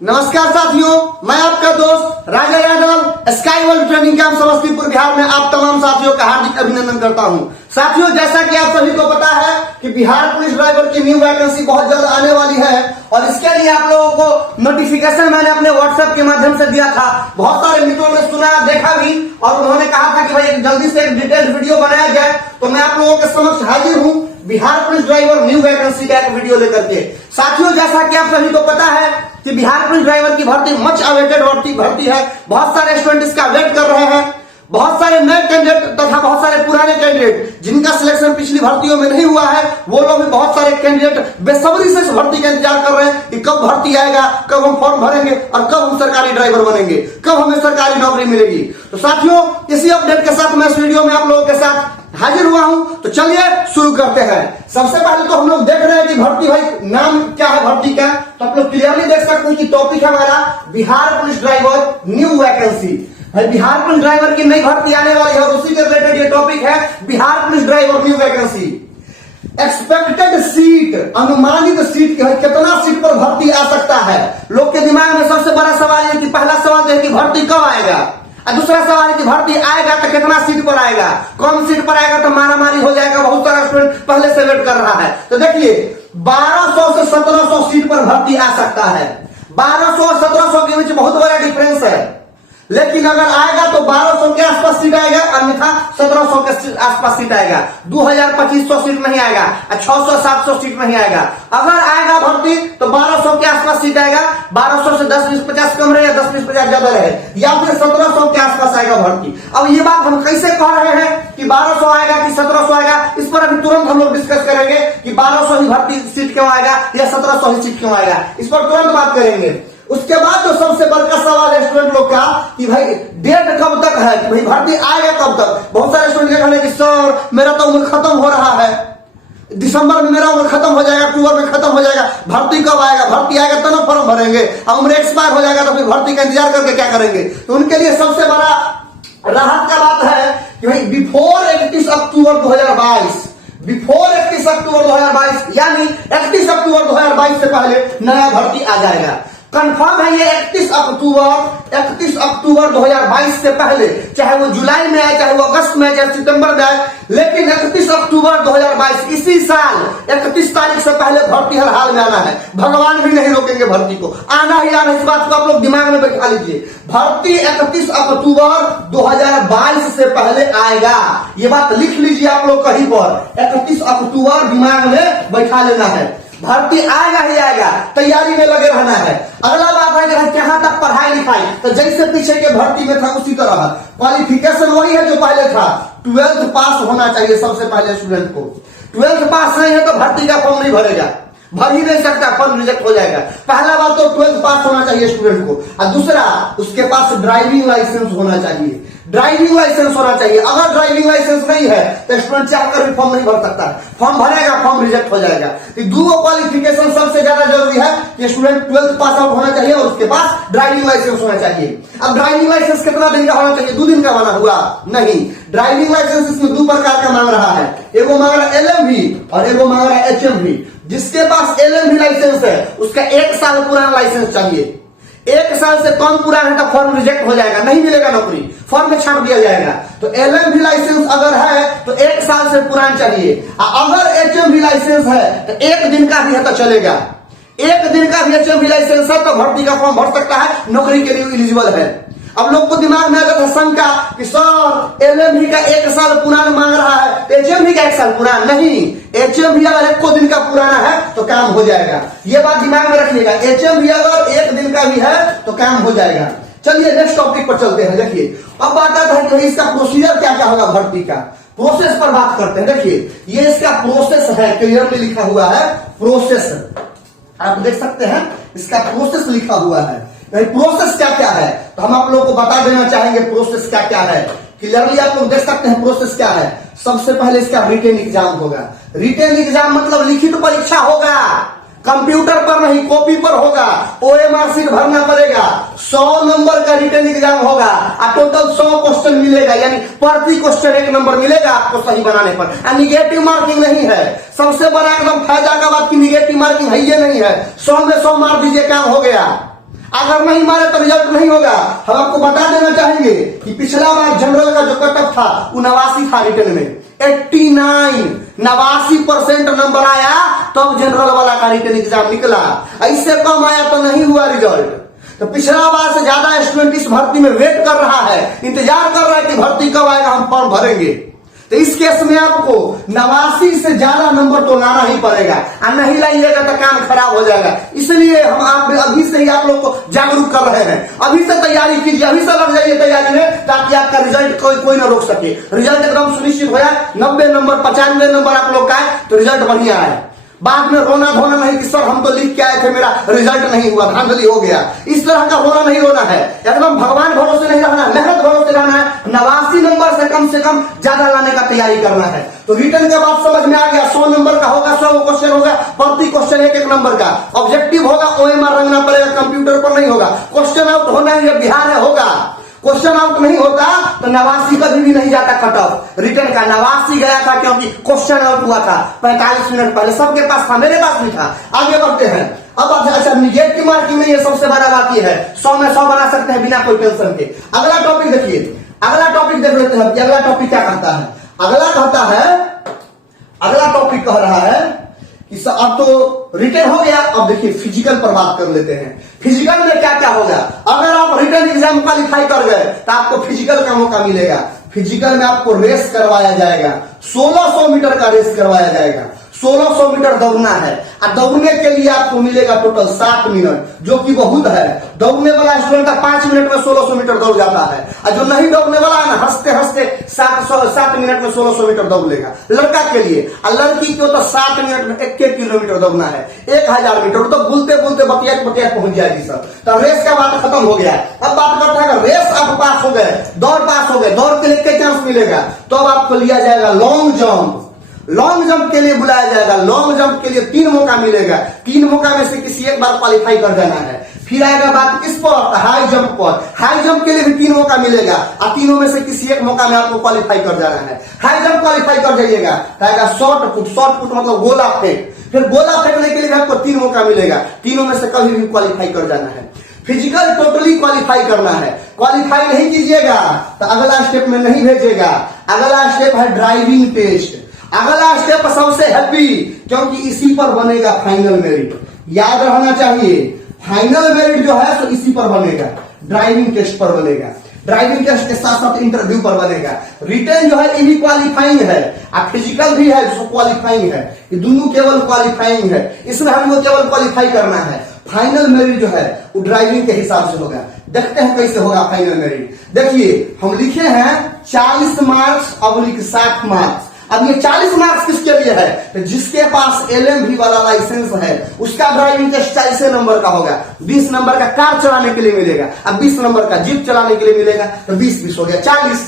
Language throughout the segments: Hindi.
नमस्कार साथियों, मैं आपका दोस्त Raja Yadav sky world training camp Samastipur Bihar में आप तमाम साथियों का हार्दिक अभिनंदन करता हूं। साथियों, जैसा कि आप सभी को पता है कि बिहार पुलिस ड्राइवर की न्यू वैकेंसी बहुत जल्द आने वाली है और इसके लिए आप लोगों को नोटिफिकेशन मैंने अपने व्हाट्सएप के माध्यम से दिया था। बहुत सारे मित्रों ने सुना, देखा भी और उन्होंने कहा था कि भाई जल्दी से एक डिटेल्ड वीडियो बनाया जाए, तो मैं आप लोगों के समक्ष हाजिर हूँ Bihar police driver new vacancy का एक वीडियो लेकर के। साथियों, जैसा कि आप सभी को पता है कि बिहार पुलिस ड्राइवर की भर्ती मच अवेटेड भर्ती है। बहुत सारे स्टूडेंट इसका वेट कर रहे हैं। बहुत सारे नए कैंडिडेट तथा बहुत सारे पुराने कैंडिडेट जिनका सिलेक्शन पिछली भर्तियों में नहीं हुआ है, वो लोग भी बहुत सारे कैंडिडेट बेसब्री से इस भर्ती का इंतजार कर रहे हैं कि कब भर्ती आएगा, कब हम फॉर्म भरेंगे और कब हम सरकारी ड्राइवर बनेंगे, कब हमें सरकारी नौकरी मिलेगी। तो साथियों, इसी अपडेट के साथ मैं इस वीडियो में आप लोगों के साथ हाजिर हुआ हूं। तो चलिए शुरू करते हैं। सबसे पहले तो हम लोग देख रहे हैं कि भर्ती भाई नाम क्या है भर्ती का, तो आप लोग क्लियरली देख सकते हैं कि टॉपिक है हमारा Bihar police driver new vacancy. भाई बिहार पुलिस ड्राइवर की नई भर्ती आने वाली है और उसी के रिलेटेड ये टॉपिक है Bihar police driver new vacancy. Expected seat, अनुमानित सीट कितना सीट पर भर्ती आ सकता है। लोग के दिमाग में सबसे बड़ा सवाल है कि पहला सवाल है कि भर्ती कब आएगा और दूसरा सवाल है कि भर्ती आएगा तो कितना सीट पर आएगा। कम सीट पर आएगा तो मारामारी हो जाएगा, बहुत सारा स्टूडेंट पहले से वेट कर रहा है। तो देखिए 1200 से 1700 सीट पर भर्ती आ सकता है। 1200 और 1700 के बीच बहुत बड़ा डिफरेंस है, लेकिन अगर आएगा तो 1200 के आसपास सीट आएगा, अन्यथा 1700 के आसपास सीट आएगा। 2500 सीट नहीं आएगा, 600-700 सीट नहीं आएगा। अगर आएगा भर्ती तो 1200 के आसपास सीट आएगा। 1200 से 10-20-50 कम रहे या 10-20-50 ज्यादा रहे, या फिर 1700 के आसपास आएगा भर्ती। अब ये बात हम कैसे कह रहे हैं कि 1200 आएगा कि 1700 आएगा, इस पर अभी तुरंत हम लोग डिस्कस करेंगे कि 1200 ही भर्ती सीट क्यों आएगा या 1700 ही सीट क्यों आएगा, इस पर तुरंत बात करेंगे। उसके बाद जो सबसे बड़का सवाल है स्टूडेंट लोग का कि भाई डेट कब तक है, कि भाई भर्ती आएगा कब तक। बहुत सारे स्टूडेंट कहने कि सर मेरा तो उम्र खत्म हो रहा है, दिसंबर में मेरा उम्र खत्म हो जाएगा, अक्टूबर में खत्म हो जाएगा, भर्ती कब आएगा, भर्ती आएगा तो ना फॉर्म भरेंगे, अब उम्र एक्सपायर हो जाएगा तो फिर भर्ती का इंतजार करके क्या करेंगे। तो उनके लिए सबसे बड़ा राहत का बात है कि भाई बिफोर 31 अक्टूबर 2022, बिफोर 31 अक्टूबर 2022 यानी 31 अक्टूबर 2022 से पहले नया भर्ती आ जाएगा। कंफर्म है ये 31 अक्टूबर 2022 से पहले, चाहे वो जुलाई में आए, चाहे वो अगस्त में आए, चाहे सितंबर में आए, लेकिन 31 अक्टूबर 2022 इसी साल 31 तारीख से पहले भर्ती हर हाल में आना है। भगवान भी नहीं रोकेंगे भर्ती को, आना ही आना। इस बात को आप लोग दिमाग में बैठा लीजिए, भर्ती 31 अक्टूबर 2022 से पहले आएगा। ये बात लिख लीजिए आप लोग कहीं पर, 31 अक्टूबर दिमाग में बैठा लेना है। भर्ती आएगा ही आएगा, तैयारी में लगे रहना है। अगला बात है कि कहां तक पढ़ाई लिखाई, तो जैसे पीछे के भर्ती में था उसी तरह क्वालिफिकेशन वही है जो पहले था। 12th पास होना चाहिए सबसे पहले स्टूडेंट को। 12th पास नहीं है तो भर्ती का फॉर्म नहीं भरेगा, भर ही नहीं सकता, फॉर्म रिजेक्ट हो जाएगा। पहला बात तो 12th पास होना चाहिए स्टूडेंट को, और दूसरा उसके पास ड्राइविंग लाइसेंस होना चाहिए। ड्राइविंग लाइसेंस होना चाहिए। अगर ड्राइविंग लाइसेंस नहीं है तो स्टूडेंट चाहकर भी फॉर्म नहीं भर सकता है, फॉर्म भरेगा फॉर्म रिजेक्ट हो जाएगा। तो दो क्वालिफिकेशन सबसे ज्यादा जरूरी है कि स्टूडेंट 12th पास आउट होना चाहिए और उसके पास ड्राइविंग लाइसेंस होना चाहिए। अब ड्राइविंग लाइसेंस कितना दिन का होना चाहिए, 2 दिन का बना हुआ नहीं। ड्राइविंग लाइसेंस इसमें 2 प्रकार का मांग रहा है, एगो मांग रहा है LMV और एगो मांग रहा है HMV। जिसके पास LMV लाइसेंस है उसका 1 साल पुराना लाइसेंस चाहिए। 1 साल से कम पुराना है तो फॉर्म रिजेक्ट हो जाएगा, नहीं मिलेगा नौकरी, फॉर्म में छाप दिया जाएगा। तो LMV लाइसेंस अगर है तो 1 साल से पुराना चाहिए। अगर HMV लाइसेंस है तो 1 दिन का भी है तो चलेगा। 1 दिन का भी HMV लाइसेंस है तो भर्ती का फॉर्म भर सकता है, नौकरी के लिए एलिजिबल है। अब लोग को दिमाग में आ जाता है शंका कि सर LMV का 1 साल पुराना मांग रहा है, HMV का 1 साल पुराना नहीं। HMV अगर 1 दिन का पुराना है तो काम हो जाएगा, ये बात दिमाग में रखिएगा। HMV अगर 1 दिन का भी है तो काम हो जाएगा। चलिए नेक्स्ट टॉपिक पर चलते हैं। देखिए अब बात आता है कि इसका प्रोसीजर क्या क्या होगा, भर्ती का प्रोसेस पर बात करते हैं। देखिए ये इसका प्रोसेस है, क्लियरली लिखा हुआ है प्रोसेस, आप देख सकते हैं इसका प्रोसेस लिखा हुआ है। प्रोसेस क्या क्या है तो हम आप लोगों को बता देना चाहेंगे प्रोसेस क्या क्या है। क्लियरली आप लोग देख सकते हैं प्रोसेस क्या है। सबसे पहले इसका रिटेन एग्जाम होगा। रिटेन एग्जाम मतलब लिखित परीक्षा होगा, कंप्यूटर पर नहीं कॉपी पर होगा। OMR शीट भरना पड़ेगा, 100 नंबर का रिटेन एग्जाम होगा और टोटल 100 क्वेश्चन मिलेगा, यानी प्रति क्वेश्चन 1 नंबर मिलेगा आपको सही बनाने पर। निगेटिव मार्किंग नहीं है। सबसे बड़ा एकदम फायदा का बात की निगेटिव मार्किंग है ये नहीं है। 100 में 100 मार दीजिए, काम हो गया। अगर नहीं मारे तो रिजल्ट नहीं होगा। हम आपको बता देना चाहेंगे कि पिछला बार जनरल का जो कट ऑफ था वो 89 था, रिटर्न में 89% नंबर आया तब जनरल वाला का रिटर्न एग्जाम निकला। इससे कम आया तो नहीं हुआ रिजल्ट। तो पिछला बार से ज्यादा स्टूडेंट इस भर्ती में वेट कर रहा है, इंतजार कर रहा है कि भर्ती कब आएगा, हम फॉर्म भरेंगे। तो इस केस में आपको 89 से ज्यादा नंबर तो लाना ही पड़ेगा, और नहीं लाइएगा तो काम खराब हो जाएगा। इसलिए हम आप अभी से ही आप लोग को जागरूक कर रहे हैं। अभी से तैयारी कीजिए, अभी से लग जाइए तैयारी में, ताकि आपका रिजल्ट कोई ना रोक सके। रिजल्ट एकदम सुनिश्चित हो जाए, 90 नंबर 95 नंबर आप लोग का है तो रिजल्ट बढ़िया है। बाद में रोना धोना नहीं कि सर हम तो लिख के आए थे, मेरा रिजल्ट नहीं हुआ, धांधली हो गया। इस तरह का रोना नहीं रोना है, एकदम भगवान भरोसे नहीं रहना है, मेहनत भरोसे रहना है। 89 नंबर से कम ज्यादा लाने का तैयारी करना है। तो रिटर्न के बाद समझ में आ गया, 100 नंबर का होगा, 100 क्वेश्चन होगा, प्रति क्वेश्चन एक नंबर का। ऑब्जेक्टिव होगा, OMR रंगना पड़ेगा, कंप्यूटर पर नहीं होगा। क्वेश्चन आउट होना है, बिहार है होगा। क्वेश्चन आउट नहीं होता तो 89 कभी भी नहीं जाता कट ऑफ। रिटर्न का 89 गया था क्योंकि क्वेश्चन आउट हुआ था 45 मिनट पहले, सबके पास था, मेरे पास भी था। आगे बढ़ते हैं। अब अच्छा, निगेटिव मार्किंग नहीं है, सबसे बड़ा बात यह है 100 में 100 बना सकते हैं बिना कोई टेंशन के। अगला टॉपिक देखिए, अगला टॉपिक देख लेते हैं। अगला टॉपिक क्या कहता है? अगला टॉपिक कह रहा है कि अब तो रिटर्न हो गया, अब देखिए फिजिकल पर बात कर लेते हैं। फिजिकल में क्या क्या होगा? अगर आप रिटर्न एग्जाम क्वालिफाई कर गए तो आपको फिजिकल का मौका मिलेगा। फिजिकल में आपको रेस करवाया जाएगा, 1600 मीटर का रेस करवाया जाएगा। 1600 मीटर दौड़ना है, और दौड़ने के लिए आपको मिलेगा टोटल 7 मिनट, जो कि बहुत है। दौड़ने वाला स्टूडेंट का 5 मिनट में 1600 मीटर दौड़ जाता है, और जो नहीं दौड़ने वाला है ना, हंसते हंसते 7 मिनट में 1600 मीटर दौड़ लेगा लड़का के लिए। और लड़की को तो 7 मिनट में 1 किलोमीटर दौड़ना है, 1000 मीटर। तो बोलते बोलते बतिया पहुंच जाएगी सर। तो रेस का बात खत्म हो गया। अब बात करते हैं, रेस आप पास हो गए, दौड़ पास हो गए, दौड़ के लिए क्या चांस मिलेगा? तो अब आपको लिया जाएगा लॉन्ग जंप। लॉन्ग जंप के लिए बुलाया जाएगा। लॉन्ग जंप के लिए 3 मौका मिलेगा, 3 मौका में से किसी एक बार क्वालिफाई कर जाना है। फिर आएगा बात किस पर? हाई जंप पर। हाई जंप के लिए भी 3 मौका मिलेगा, और तीनों में से किसी एक मौका में आपको क्वालिफाई कर जाना है। हाई जंप क्वालिफाई कर जाइएगा तो आएगा शॉर्ट पुट मतलब गोला फेंक। फिर गोला फेंकने के लिए आपको 3 मौका मिलेगा, तीनों में से कभी भी क्वालिफाई कर जाना है। फिजिकल टोटली क्वालिफाई करना है। क्वालिफाई नहीं कीजिएगा तो अगला स्टेप में नहीं भेजेगा। अगला स्टेप है ड्राइविंग टेस्ट। अगला स्टेप सबसे हैप्पी, क्योंकि इसी पर बनेगा फाइनल मेरिट। याद रहना चाहिए, फाइनल मेरिट जो है तो इसी पर बनेगा, ड्राइविंग टेस्ट पर बनेगा। ड्राइविंग टेस्ट के साथ साथ इंटरव्यू पर बनेगा। रिटर्न जो है ये भी क्वालिफाइंग है, और फिजिकल भी है जो क्वालिफाइंग है। ये दोनों केवल क्वालिफाइंग है, इसमें हमको केवल क्वालिफाई करना है। फाइनल मेरिट जो है वो ड्राइविंग के हिसाब से होगा। देखते हैं कैसे होगा फाइनल मेरिट। देखिए हम लिखे हैं 40 मार्क्स / 60 मार्क्स। अब ये 40 मार्क्स किसके लिए है? तो जिसके पास LMV वाला लाइसेंस है उसका ड्राइविंग टेस्ट 40 नंबर का होगा। 20 नंबर का कार चलाने के लिए मिलेगा, अब 20 नंबर का जीप चलाने के लिए मिलेगा, तो 20 हो गया 40।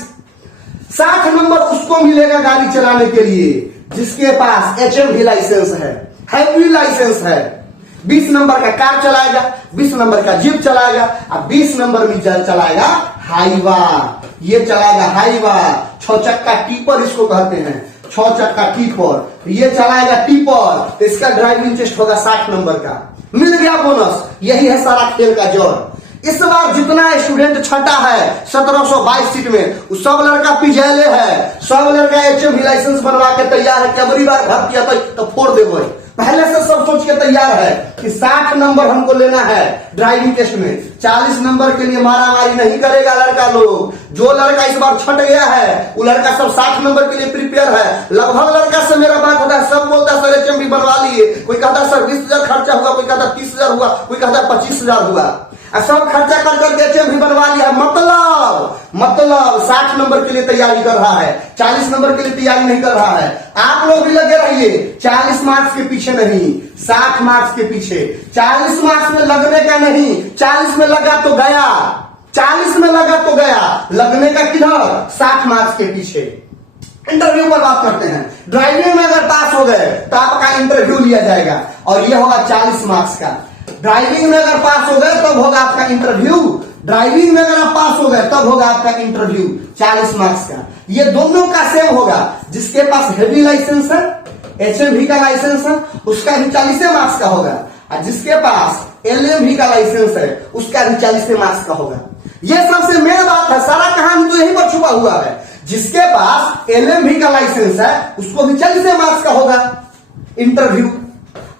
60 नंबर उसको मिलेगा गाड़ी चलाने के लिए जिसके पास HMV लाइसेंस है, हैवी लाइसेंस है। 20 नंबर का कार चलाएगा, 20 नंबर का जीप चलाएगा, और 20 नंबर में चलाएगा हाईवा। ये चलाएगा हाईवा, 6 चक्का टिपर इसको कहते हैं, 6 चक्का टिपर। ये चलाएगा टिपर, तो इसका ड्राइविंग टेस्ट होगा 60 नंबर का। मिल गया बोनस। यही है सारा खेल का जोर। इस बार जितना स्टूडेंट छटा है 1722 सीट में, सब लड़का पिछले है, सब लड़का HMV लाइसेंस बनवा के तैयार है कि अगली बार भर्ती आता तो फोड़ देंगे। पहले से सब सोच के तैयार है कि 60 नंबर हमको लेना है ड्राइविंग टेस्ट में। 40 नंबर के लिए मारा मारी नहीं करेगा लड़का लोग। जो लड़का इस बार छट गया है वो लड़का सब 60 नंबर के लिए प्रिपेयर है। लगभग लड़का से मेरा बात होता है, सब बोलता है सर HMV बनवा लिए। कोई कहता है सर 20,000 खर्चा हुआ, कोई कहता 30,000 हुआ, कोई कहता 25,000 हुआ। सब खर्चा कर करके HMV बनवा लिया। मतलब 60 नंबर के लिए तैयारी कर रहा है, 40 नंबर के लिए तैयारी नहीं कर रहा है। आप लोग भी लगे रहिए 40 मार्क्स के पीछे नहीं, 60 मार्क्स के पीछे। 40 मार्क्स में लगने का नहीं, 40 में लगा तो गया, 40 में लगा तो गया, लगने का किधर? 60 मार्क्स के पीछे। इंटरव्यू पर बात करते हैं। ड्राइविंग में अगर पास हो गए तो आपका इंटरव्यू लिया जाएगा, और यह होगा 40 मार्क्स का। ड्राइविंग में अगर पास हो गए तब होगा आपका इंटरव्यू। ड्राइविंग में अगर आप पास हो गए तब होगा आपका इंटरव्यू 40 मार्क्स का। ये दोनों का सेम होगा। जिसके पास हेवी लाइसेंस है, HMV का लाइसेंस है, उसका भी 40 मार्क्स का होगा, और जिसके पास LMV का लाइसेंस है उसका भी 40 मार्क्स का होगा। ये सबसे मेन बात है, सारा कहानी तो यही पर छुपा हुआ है। जिसके पास LMV का लाइसेंस है उसको भी 40 मार्क्स का होगा इंटरव्यू,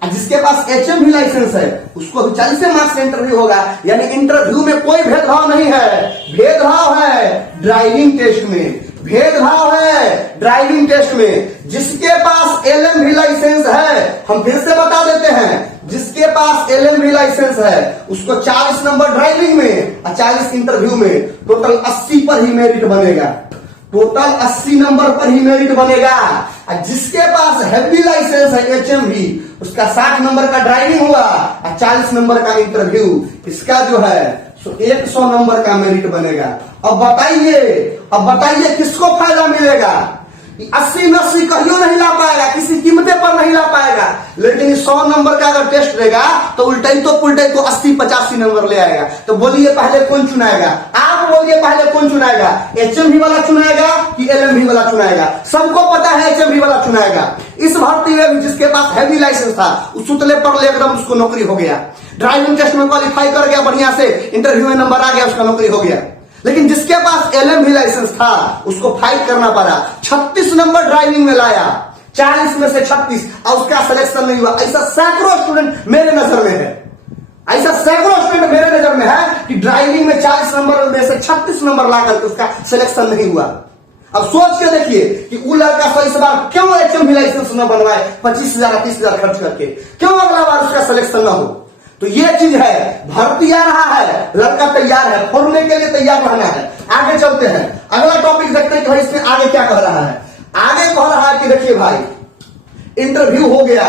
और जिसके पास HMV लाइसेंस है उसको भी 40 मार्क्स का इंटरव्यू होगा। यानी इंटरव्यू में कोई भेदभाव नहीं है, भेदभाव है ड्राइविंग टेस्ट में, भेदभाव है ड्राइविंग टेस्ट में। जिसके पास LMV लाइसेंस है, हम फिर से बता देते हैं, जिसके पास LMV लाइसेंस है उसको 40 नंबर ड्राइविंग में और 40 इंटरव्यू में, टोटल 80 पर ही मेरिट बनेगा, टोटल 80 नंबर पर ही मेरिट बनेगा। और जिसके पास हैवी लाइसेंस है HMV उसका 60 नंबर का ड्राइविंग हुआ और 40 नंबर का इंटरव्यू, इसका जो है 100 नंबर का मेरिट बनेगा। अब बताइए किसको फायदा मिलेगा? 80-80 कहियो नहीं ला पाएगा, किसी कीमते पर नहीं ला पाएगा, लेकिन 100 नंबर का अगर टेस्ट देगा तो उल्टाई तो पुल्टाई को 80-85 नंबर ले आएगा। तो बोलिए पहले कौन चुनाएगा? आप बोलिए पहले कौन चुनाएगा? HMV वाला चुनाएगा कि LMV वाला चुनाएगा? सबको पता है HMV वाला चुनाएगा। इस भर्ती में भी जिसके पास हैवी लाइसेंस था उस सुतले पर एकदम उसको नौकरी हो गया, ड्राइविंग टेस्ट में क्वालिफाई कर गया बढ़िया से, इंटरव्यू में नंबर आ गया, उसका नौकरी हो गया। लेकिन जिसके पास LMV लाइसेंस था उसको फाइट करना पड़ा, 36 नंबर ड्राइविंग में लाया, 40 में से 36, और उसका सिलेक्शन नहीं हुआ। ऐसा सैकड़ों स्टूडेंट मेरे नजर में है, ऐसा सैकड़ों स्टूडेंट मेरे नजर में है कि ड्राइविंग में 40 नंबर में से 36 नंबर ला करके उसका सिलेक्शन नहीं हुआ। अब सोच के देखिए कि वो लड़का इस बार क्यों HMV लाइसेंस न बनवाए, 25,000 30,000 खर्च करके, क्यों अगला बार उसका सिलेक्शन न हो? तो ये चीज है, भर्ती आ रहा है, लड़का तैयार है, फोड़ने के लिए तैयार रहना है। आगे चलते हैं, अगला टॉपिक देखते हैं कि भाई इसमें आगे क्या कह रहा है। आगे कह रहा है कि देखिए भाई इंटरव्यू हो गया,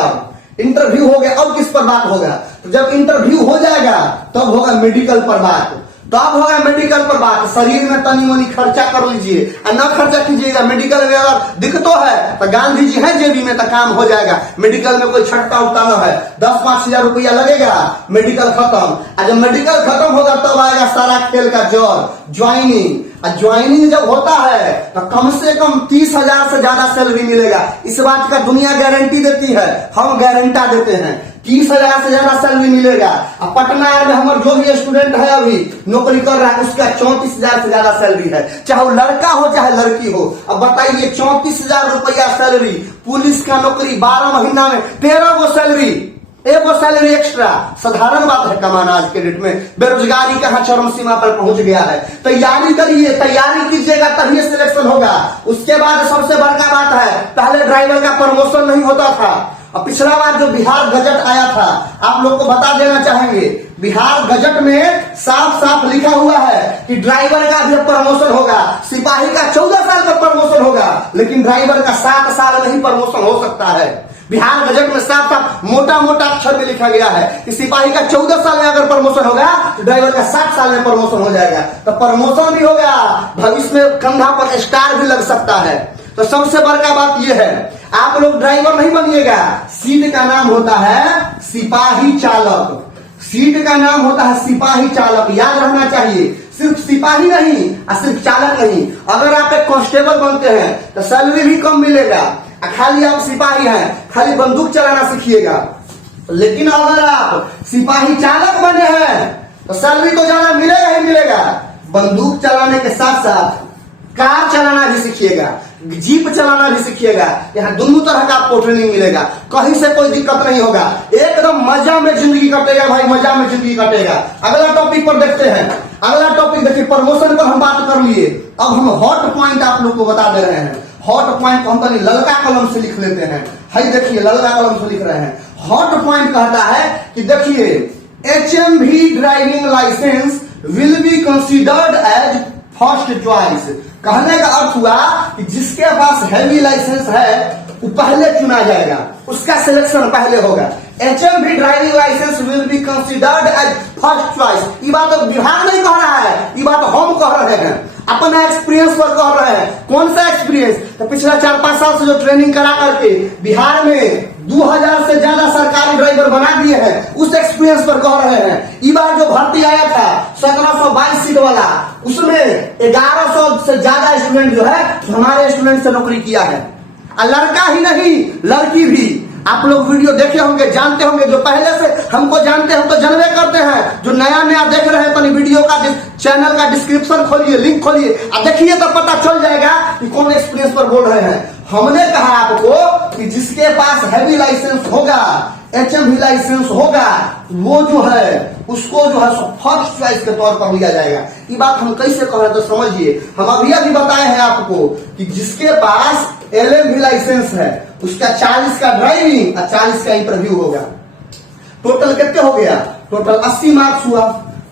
अब किस पर बात होगा? तो जब इंटरव्यू हो जाएगा तब होगा मेडिकल पर बात, तब होगा मेडिकल पर बात। शरीर में तनी मनी खर्चा कर लीजिए और न खर्चा कीजिएगा। मेडिकल में अगर दिक्कतों है तो गांधी जी है जेबी में, तो काम हो जाएगा। मेडिकल में कोई छटका उठता न है, 10-5 हजार रुपया लगेगा, मेडिकल खत्म। और जब मेडिकल खत्म होगा तब आएगा सारा खेल का जोर, ज्वाइनिंग। और ज्वाइनिंग जब होता है तो कम से कम 30,000 से ज्यादा सैलरी मिलेगा। इस बात का दुनिया गारंटी देती है, हम गारंटा देते हैं, 30,000 से ज्यादा सैलरी मिलेगा। अब पटना में हमारे जो भी स्टूडेंट है अभी नौकरी कर रहा है उसका 34,000 से ज्यादा सैलरी है, चाहे वो लड़का हो चाहे लड़की हो। अब बताइए 34,000 रुपया सैलरी, पुलिस का नौकरी 12 महीना में 13 गो सैलरी, एक वो सैलरी एक्स्ट्रा, साधारण बात है कमाना आज के डेट में। बेरोजगारी कहाँ चरम सीमा पर पहुंच गया है। तैयारी करिए, तैयारी कीजिएगा तभी सिलेक्शन होगा। उसके बाद सबसे बड़का बात है, पहले ड्राइवर का प्रमोशन नहीं होता था। अब पिछला बार जो बिहार गजट आया था, आप लोग को बता देना चाहेंगे, बिहार गजट में साफ साफ लिखा हुआ है कि ड्राइवर का भी प्रमोशन होगा, सिपाही का 14 साल का प्रमोशन होगा, लेकिन ड्राइवर का 7 साल में ही प्रमोशन हो सकता है। बिहार बजट में साफ साफ मोटा मोटा अक्षर में लिखा गया है कि सिपाही का 14 साल में अगर प्रमोशन होगा तो ड्राइवर का 7 साल में प्रमोशन हो जाएगा। तो प्रमोशन भी होगा, भविष्य में कंधा पर स्टार भी लग सकता है। तो सबसे बड़का बात यह है, आप लोग ड्राइवर नहीं बनिएगा, सीट का नाम होता है सिपाही चालक, सीट का नाम होता है सिपाही चालक, याद रहना चाहिए। सिर्फ सिपाही नहीं और सिर्फ चालक नहीं, अगर आप एक कांस्टेबल बनते हैं तो सैलरी भी कम मिलेगा। खाली आप सिपाही हैं, खाली बंदूक चलाना सीखिएगा। लेकिन अगर आप सिपाही चालक बने हैं तो सैलरी तो ज्यादा मिलेगा ही मिलेगा। बंदूक चलाने के साथ साथ कार चलाना भी सीखिएगा, जीप चलाना भी सीखिएगा। यहाँ दोनों तरह का आपको ट्रेनिंग मिलेगा, कहीं से कोई दिक्कत नहीं होगा, एकदम मजा में जिंदगी कटेगा भाई, मजा में जिंदगी कटेगा। अगला टॉपिक पर देखते हैं। अगला टॉपिक देखिए, प्रमोशन पर हम बात कर लिए, अब हम हॉट पॉइंट आप लोग को बता दे रहे हैं। हॉट पॉइंट को हम पहले ललका कलम से लिख लेते हैं। हाई देखिए, ललका कलम से लिख रहे हैं। हॉट पॉइंट कहता है कि देखिए, HMV driving licence will be considered as first choice. कहने का अर्थ हुआ कि जिसके पास हैवी लाइसेंस है वो पहले चुना जाएगा, उसका सिलेक्शन पहले होगा। HMV driving licence will be considered as first choice. ये बात तो विभाग नहीं कह रहा है, ये बात हम कह रहे हैं, अपना एक्सपीरियंस पर कह रहे हैं। कौन सा एक्सपीरियंस? तो पिछला 4-5 साल से जो ट्रेनिंग करा करके बिहार में 2000 से ज्यादा सरकारी ड्राइवर बना दिए हैं, उस एक्सपीरियंस पर कह रहे हैं। इस बार जो भर्ती आया था 1722 सीट वाला, उसमें 1100 से ज्यादा स्टूडेंट जो है हमारे स्टूडेंट से नौकरी किया है। और लड़का ही नहीं लड़की भी, आप लोग वीडियो देखे होंगे, जानते होंगे, जो पहले से हमको जानते हैं तो जानवे करते हैं। जो नया नया देख रहे हैं तो वीडियो का चैनल का डिस्क्रिप्शन खोलिए, लिंक खोलिए और देखिए तो पता चल जाएगा कि कौन एक्सपीरियंस पर बोल रहे हैं। हमने कहा आपको कि जिसके पास हैवी लाइसेंस होगा, HMV लाइसेंस होगा, वो जो है उसको जो है फर्स्ट चॉइस के तौर पर लिया जाएगा। ये बात हम कैसे कह रहे हैं तो समझिए। हम अभी बताए हैं आपको कि जिसके पास LMV लाइसेंस है उसका 40 का ड्राइविंग और 40 का इंटरव्यू होगा। टोटल कितने हो गया? टोटल 80 मार्क्स हुआ।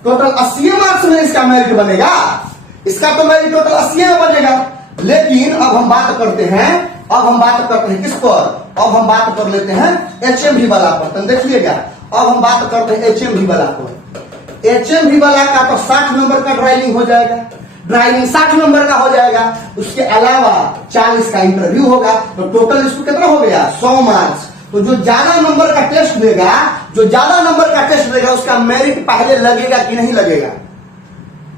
टोटल 80 मार्क्स में इसका मेरिट बनेगा। इसका तो मेरिट टोटल 80 में बनेगा। लेकिन अब हम बात करते हैं किस पर? अब हम बात कर लेते हैं HMV वाला पर। तो देखिएगा, अब हम बात करते हैं HMV वाला पर। HMV वाला का तो 60 नंबर का ड्राइविंग हो जाएगा, ड्राइविंग 60 नंबर का हो जाएगा। उसके अलावा 40 का इंटरव्यू होगा। तो टोटल इसको कितना हो गया? 100 मार्क्स। तो जो ज्यादा नंबर का टेस्ट देगा, उसका मेरिट पहले लगेगा कि नहीं लगेगा?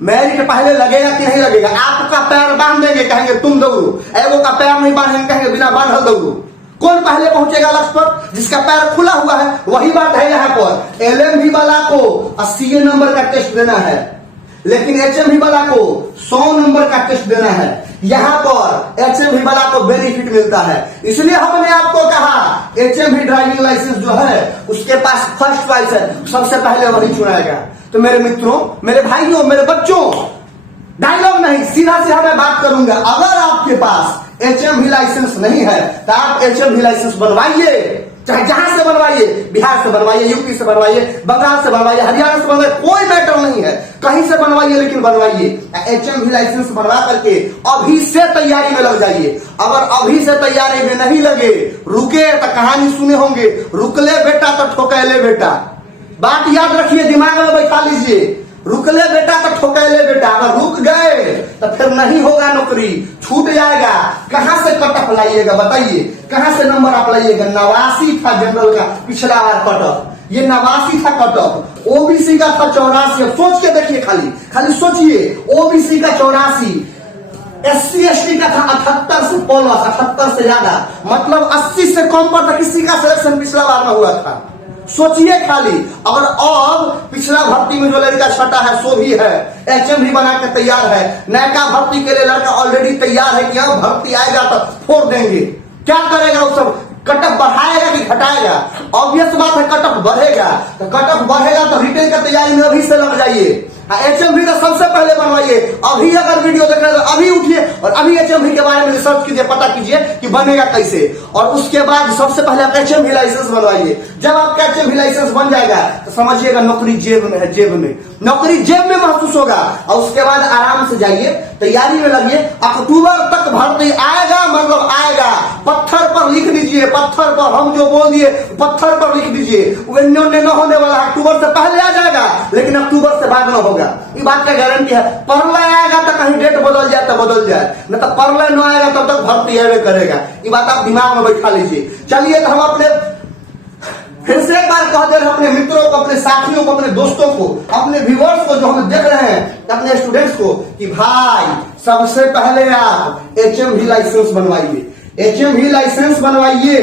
मेरिट पहले लगेगा कि नहीं लगेगा? आपका पैर बांध देंगे, कहेंगे तुम दौड़ो। एगो का पैर नहीं बांधेंगे, कहेंगे बिना बांधल दौड़ो। कौन पहले पहुंचेगा लक्ष्य पर? जिसका पैर खुला हुआ है। वही बात है यहाँ पर। LMV वाला को 80 नंबर का टेस्ट देना है, लेकिन HMV वाला को 100 नंबर का टेस्ट देना है। यहाँ पर HMV वाला को बेनिफिट मिलता है। इसलिए हमने आपको कहा HMV ड्राइविंग लाइसेंस जो है उसके पास फर्स्ट चॉइस है, सबसे पहले वही चुनाएगा। तो मेरे मित्रों, मेरे भाइयों, मेरे बच्चों, डायलॉग नहीं, सीधा मैं बात करूंगा। अगर आपके पास HMV लाइसेंस नहीं है तो आप HMV लाइसेंस बनवाइए, चाहे जहां से बनवाइए, बिहार से बनवाइए, यूपी से बनवाइए, बंगाल से बनवाइए, हरियाणा से बनवाइए, कोई मैटर नहीं है, कहीं से बनवाइए, लेकिन बनवाइए। HMV लाइसेंस बनवा करके अभी से तैयारी में लग जाइए। अगर अभी से तैयारी में नहीं लगे, रुके तो कहानी सुने होंगे, रुकले बेटा तो ठोकैले बेटा। बात याद रखिए, दिमाग में बैठा लीजिए, रुकले बेटा तो ठोकैले बेटा। अगर रुक गए तो फिर नहीं होगा, नौकरी छूट जाएगा। कहां से कट ऑफ लाइएगा बताइए? कहां से नंबर आप लाइएगा? 89 था जनरल का पिछला बार कट ऑफ, ये 89 था कट ऑफ। OBC का था 84। सोच के देखिए, खाली सोचिए। OBC का 84, SC ST का था 78 से प्लस, 78 से ज्यादा, मतलब 80 से कम पर किसी का सिलेक्शन पिछला बार में हुआ था। सोचिए खाली। अगर अब पिछला भर्ती में जो लड़का छटा है सो भी है, HMV बना के तैयार है, नयका भर्ती के लिए लड़का ऑलरेडी तैयार है कि अब भर्ती आएगा तो फोड़ देंगे। क्या करेगा? वो सब कटअप बढ़ाएगा कि घटाएगा? ऑब्वियस बात है कटअप बढ़ेगा। तो कटअप बढ़ेगा तो रिटेन का तैयारी में अभी से लग जाइए। HMV तो सबसे पहले बनवाइए। अभी अगर वीडियो देख रहे हैं तो अभी उठिए और अभी HMV के बारे में रिसर्च कीजिए, पता कीजिए कि बनेगा कैसे। और उसके बाद सबसे पहले आप HMV लाइसेंस बनवाइए। जब आपका HMV लाइसेंस बन जाएगा तो समझिएगा नौकरी जेब में है, जेब में नौकरी जेब में महसूस होगा। और उसके बाद आराम से जाइए, तैयारी में लगिए। अक्टूबर तक भर्ती आएगा, मतलब आएगा। पत्थर पर लिख दीजिए, पत्थर पर हम जो बोल दिए पत्थर पर लिख दीजिए। वो न होने वाला अक्टूबर से पहले आ जाएगा, लेकिन अक्टूबर से बाद में होगा। ये बात का गारंटी है। परलय आएगा तो कहीं डेट बदल जाए तो बदल जाए, न तो परलय न आएगा तब तक भर्ती आवे करेगा। ये बात आप दिमाग में बैठा लीजिए। चलिए, तो हम अपने फिर से एक बार कह दे रहे हैं अपने मित्रों को, अपने साथियों को, अपने दोस्तों को, अपने व्यूअर्स को, जो हमें देख रहे हैं, अपने स्टूडेंट्स को, कि भाई सबसे पहले आप HMV लाइसेंस बनवाइए। HMV लाइसेंस बनवाइए।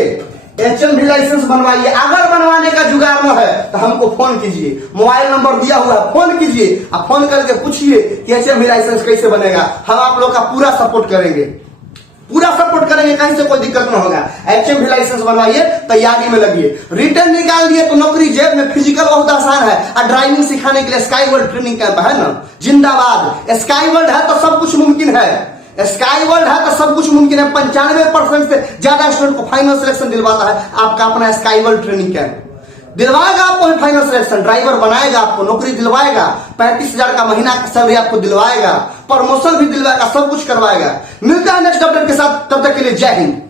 HMV लाइसेंस बनवाइए। अगर बनवाने का जुगाड़ न है तो हमको फोन कीजिए, मोबाइल नंबर दिया हुआ है, फोन कीजिए। आप फोन करके पूछिए कि HMV लाइसेंस कैसे बनेगा। हम आप लोग का पूरा सपोर्ट करेंगे, कहीं से कोई दिक्कत ना होगा। HMV लाइसेंस बनवाइए, तैयारी में लगिए। रिटर्न निकाल दिए तो नौकरी जेब में। फिजिकल बहुत आसान है और ड्राइविंग सिखाने के लिए स्काई वर्ल्ड ट्रेनिंग कैंप है ना, जिंदाबाद। स्काई वर्ल्ड है तो सब कुछ मुमकिन है। स्काई वर्ल्ड है तो सब कुछ मुमकिन है। 95% से ज्यादा स्टूडेंट को फाइनल सिलेक्शन दिलवाता है आपका अपना स्काई वर्ल्ड ट्रेनिंग कैंप। दिलवाएगा आपको फाइनल सिलेक्शन, ड्राइवर बनाएगा, आपको नौकरी दिलवाएगा, 35,000 का महीना का सैलरी आपको दिलवाएगा, प्रमोशन भी दिलवाएगा, सब कुछ करवाएगा। मिलता है नेक्स्ट अपडेट के साथ, तब तक के लिए जय हिंद।